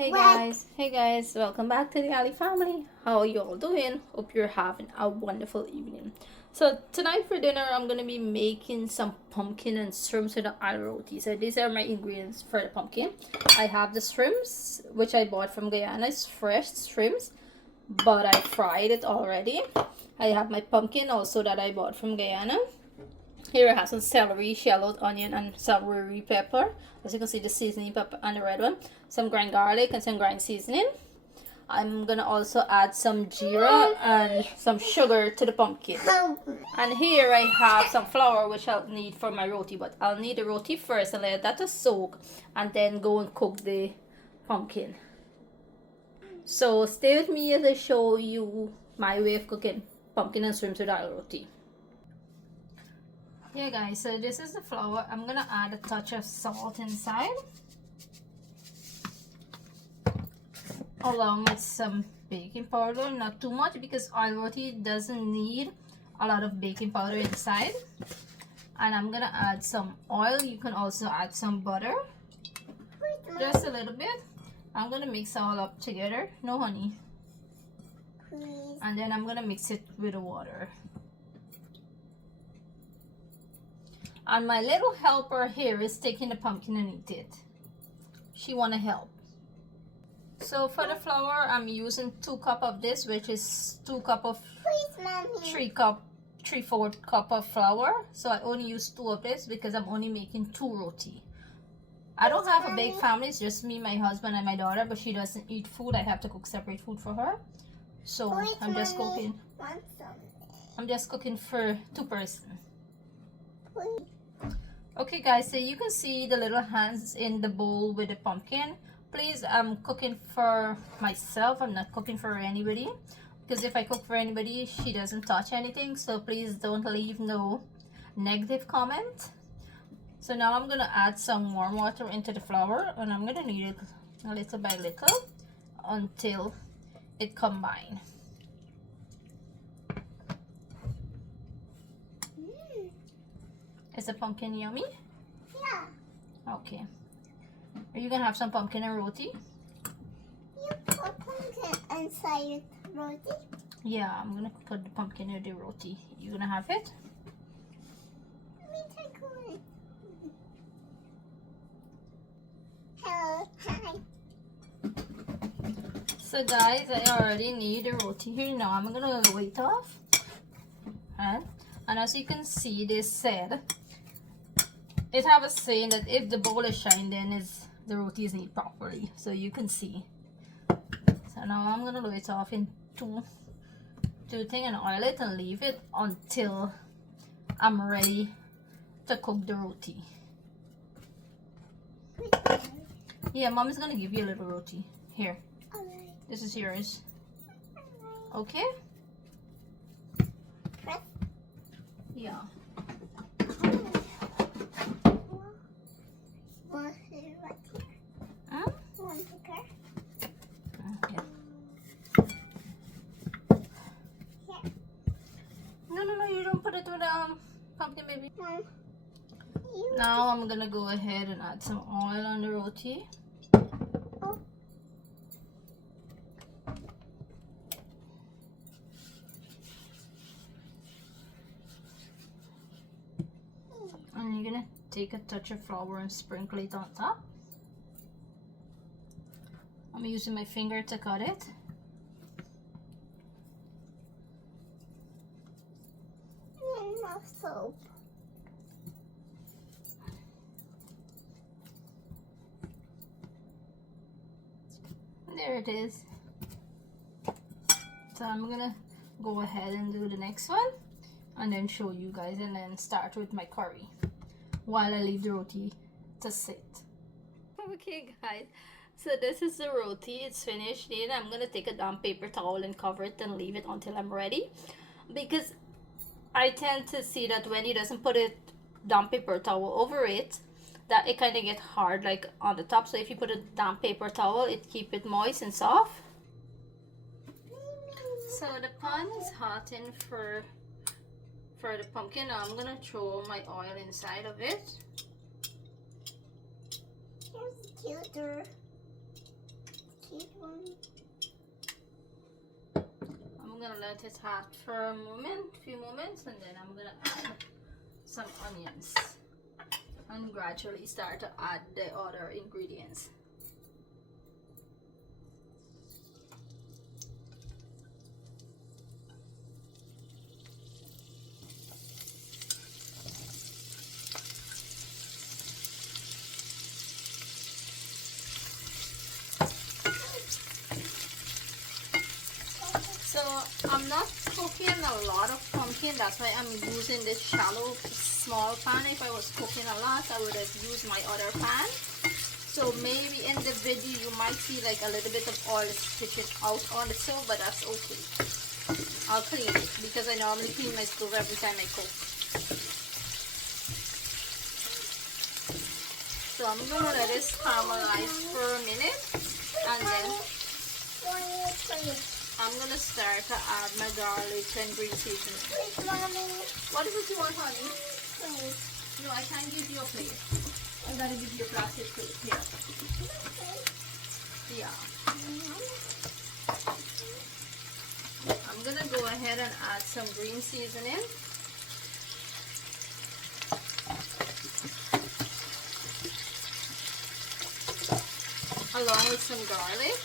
Hey guys, welcome back to the Ali family. How are you all doing? Hope you're having a wonderful evening. So tonight for dinner, I'm gonna be making some pumpkin and shrimps with the roti. So these are my ingredients for the pumpkin. I have the shrimps, which I bought from Guyana. It's fresh shrimps, but I fried it already. I have my pumpkin also that I bought from Guyana. Here I have some celery, shallot, onion, and celery pepper. As you can see, the seasoning pepper and the red one. Some ground garlic and some ground seasoning. I'm gonna also add some jeera and some sugar to the pumpkin. And here I have some flour which I'll need for my roti, but I'll need the roti first and let that to soak and then go and cook the pumpkin. So stay with me as I show you my way of cooking pumpkin and shrimps with roti. Yeah guys, so this is the flour. I'm gonna add a touch of salt inside along with some baking powder, not too much because roti doesn't need a lot of baking powder inside. And I'm gonna add some oil. You can also add some butter, just a little bit. I'm gonna mix all up together. No honey. Please. And then I'm gonna mix it with the water. And my little helper here is taking the pumpkin and eat it. She wanna help. So for the flour, I'm using 2 cup of this, which is 2 cup of 3/4 cup of flour. So I only use 2 of this because I'm only making 2 roti. I don't have a big family, it's just me, my husband, and my daughter, but she doesn't eat food. I have to cook separate food for her. So I'm just cooking. I'm just cooking for 2 persons. Okay guys, so you can see the little hands in the bowl with the pumpkin. Please, I'm cooking for myself. I'm not cooking for anybody, because if I cook for anybody, she doesn't touch anything. So please don't leave no negative comment. So now I'm gonna add some warm water into the flour, and I'm gonna knead it little by little until it combines. Is the pumpkin yummy? Yeah. Okay. Are you gonna have some pumpkin and roti? You put pumpkin inside roti? Yeah, I'm gonna put the pumpkin in the roti. You gonna have it? Let me take one. Hello, hi. So guys, I already need the roti here. Now I'm gonna wait off. And as you can see, they said it have a saying that if the bowl is shiny, then the roti is made properly. So you can see. So now I'm gonna lower it off in two things and oil it and leave it until I'm ready to cook the roti. Yeah, mom is gonna give you a little roti. Here. Alright. This is yours. Okay? Yeah. No, you don't put it with pumpkin, baby. Now I'm gonna go ahead and add some oil on the roti. And you're gonna take a touch of flour and sprinkle it on top. I'm using my finger to cut it. Enough soap. There it is. So I'm gonna go ahead and do the next one and then show you guys, and then start with my curry while I leave the roti to sit. Okay guys, so this is the roti. It's finished. Then I'm gonna take a damp paper towel and cover it and leave it until I'm ready, because I tend to see that when you doesn't put a damp paper towel over it, that it kind of get hard like on the top. So if you put a damp paper towel, it keep it moist and soft. So the pan is hot in for the pumpkin. Now I'm gonna throw my oil inside of it. Here's cuter. let it hot for a few moments, and then I'm gonna add some onions and gradually start to add the other ingredients. So I'm not cooking a lot of pumpkin, that's why I'm using this shallow small pan. If I was cooking a lot, I would have used my other pan. So maybe in the video you might see like a little bit of oil sticking out on the stove, but that's okay. I'll clean it because I normally clean my stove every time I cook. So I'm gonna let this caramelize for a minute, and then I'm gonna start to add my garlic and green seasoning. Wait, Mommy. What is it you want, honey? Wait. No, I can't give you a plate. I gotta give you a plastic plate. Here. Yeah. I'm gonna go ahead and add some green seasoning. Along with some garlic.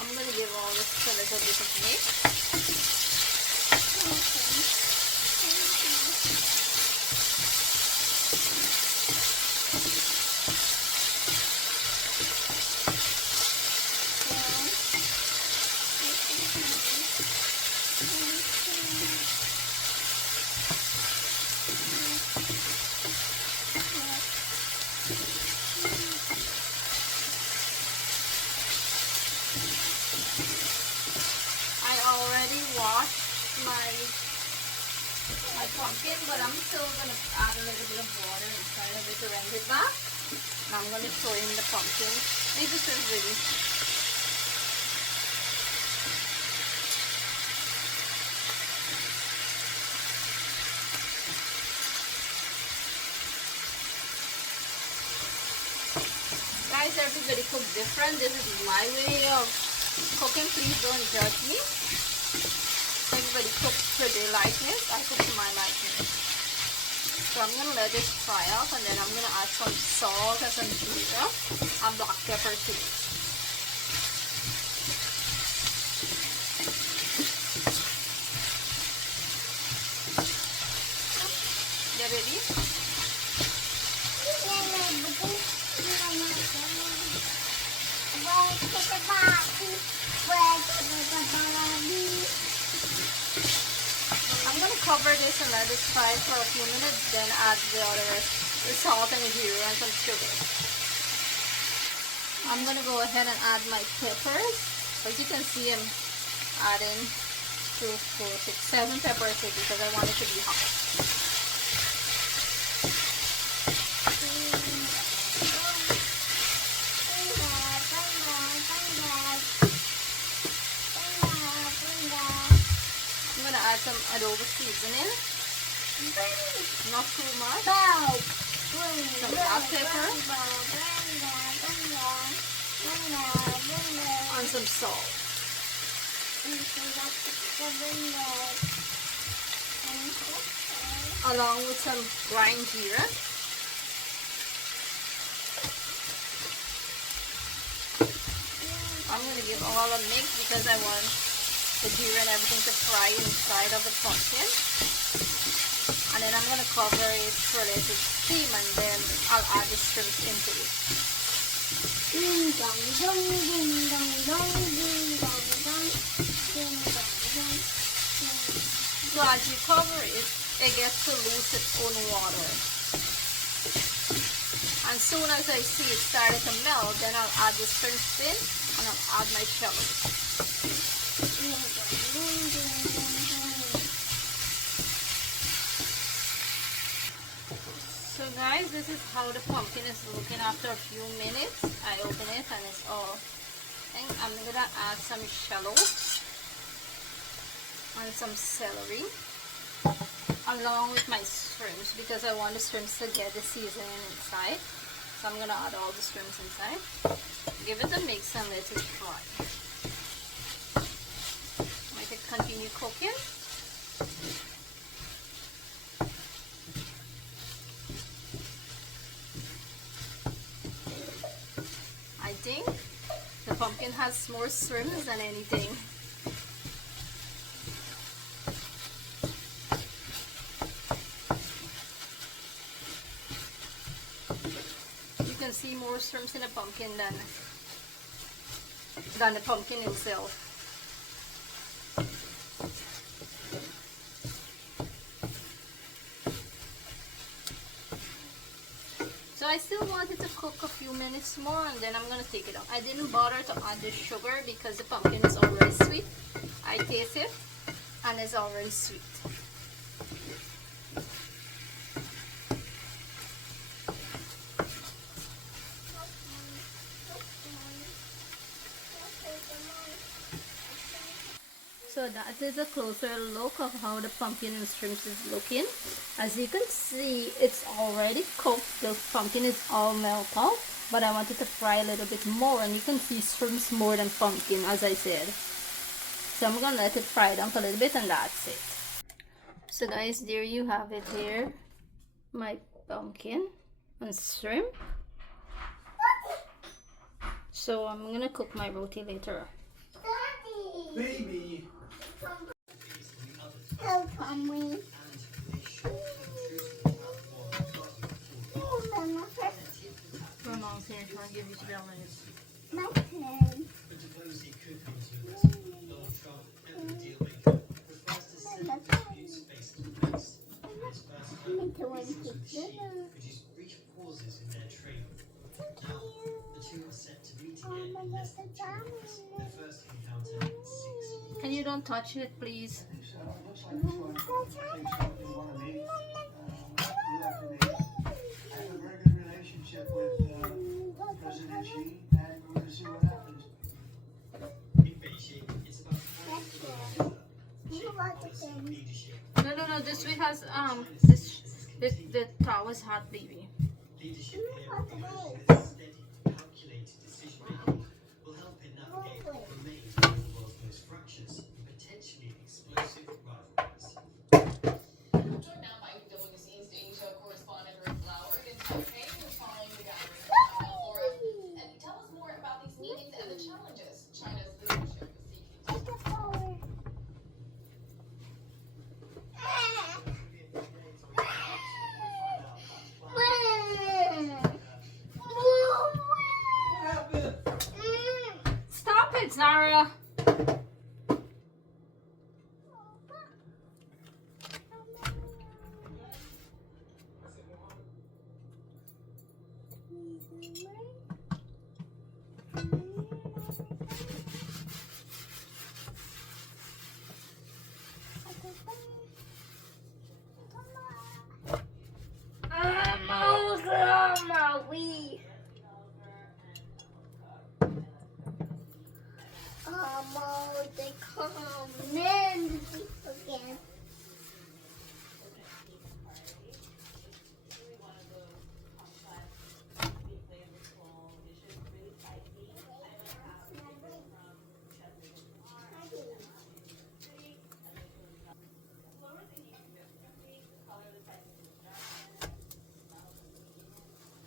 I'm gonna give all this a little bit of mix. I already washed my pumpkin, but I'm still gonna add a little bit of water inside of it to rinse it back. And I'm gonna throw in the pumpkin. Maybe this is ready. Guys, everybody cook different. This is my way of cooking. Please don't judge me. Everybody cooks to their likeness. I cook to my likeness. So I'm gonna let this fry up, and then I'm gonna add some salt and some ginger and black pepper too. You ready? I'm gonna cover this and let this fry for a few minutes, then add the salt and the ginger and some sugar. I'm gonna go ahead and add my peppers. As you can see, I'm adding 2, 4, 6, 7 peppers here because I want it to be hot. I'm gonna add some adobo seasoning. Not too much. Some black pepper. And some salt. Along with some grind jeera. I'm gonna give all a mix because I want the jeera and everything to fry inside of the pumpkin. And then I'm going to cover it for a little steam, and then I'll add the shrimps into it. So as you cover it, it gets to lose its own water. And soon as I see it starting to melt, then I'll add the shrimps in, and I'll add my shallots. So guys, this is how the pumpkin is looking after a few minutes. I open it and it's all. I'm gonna add some shallots and some celery along with my shrimps because I want the shrimps to get the seasoning inside. So I'm gonna add all the shrimps inside. Give it a mix and let it fry. Let it continue cooking. I think the pumpkin has more shrimps than anything. You can see more shrimps in a pumpkin than the pumpkin itself. So I still want it to cook a few minutes more and then I'm going to take it out. I didn't bother to add the sugar because the pumpkin is already sweet. I taste it and it's already sweet. So that is a closer look of how the pumpkin and shrimps is looking. As you can see, it's already cooked. The pumpkin is all melted out, but I wanted to fry a little bit more, and you can see shrimps more than pumpkin, as I said. So I'm gonna let it fry down a little bit, and that's it. So guys, there you have it here, my pumpkin and shrimp. So I'm gonna cook my roti later. Baby! Help me. Grandma's here trying to give you spells. My pen. Can you don't touch it, please? President Xi, and we're going to see what happens. No. This week has the towel is hot, baby. Leadership here with steady, calculated decision making will help it navigate what remains one of the world's most fractious and potentially explosive rivalries. Joined now by WBC's Asia correspondent Rick Flower in Taipei, who's following the gathering for us. And tell us more about these meetings and the challenges China's leadership is seeking. Stop it, Zara. They come in again.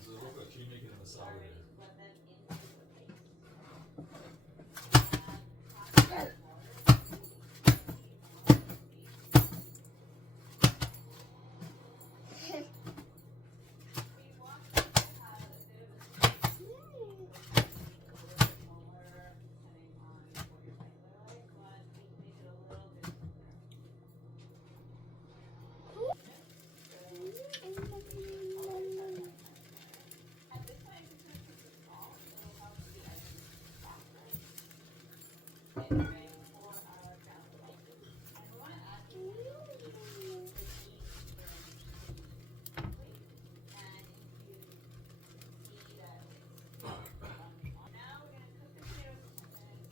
So Robert, can you make it a sourdough?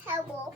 Hello.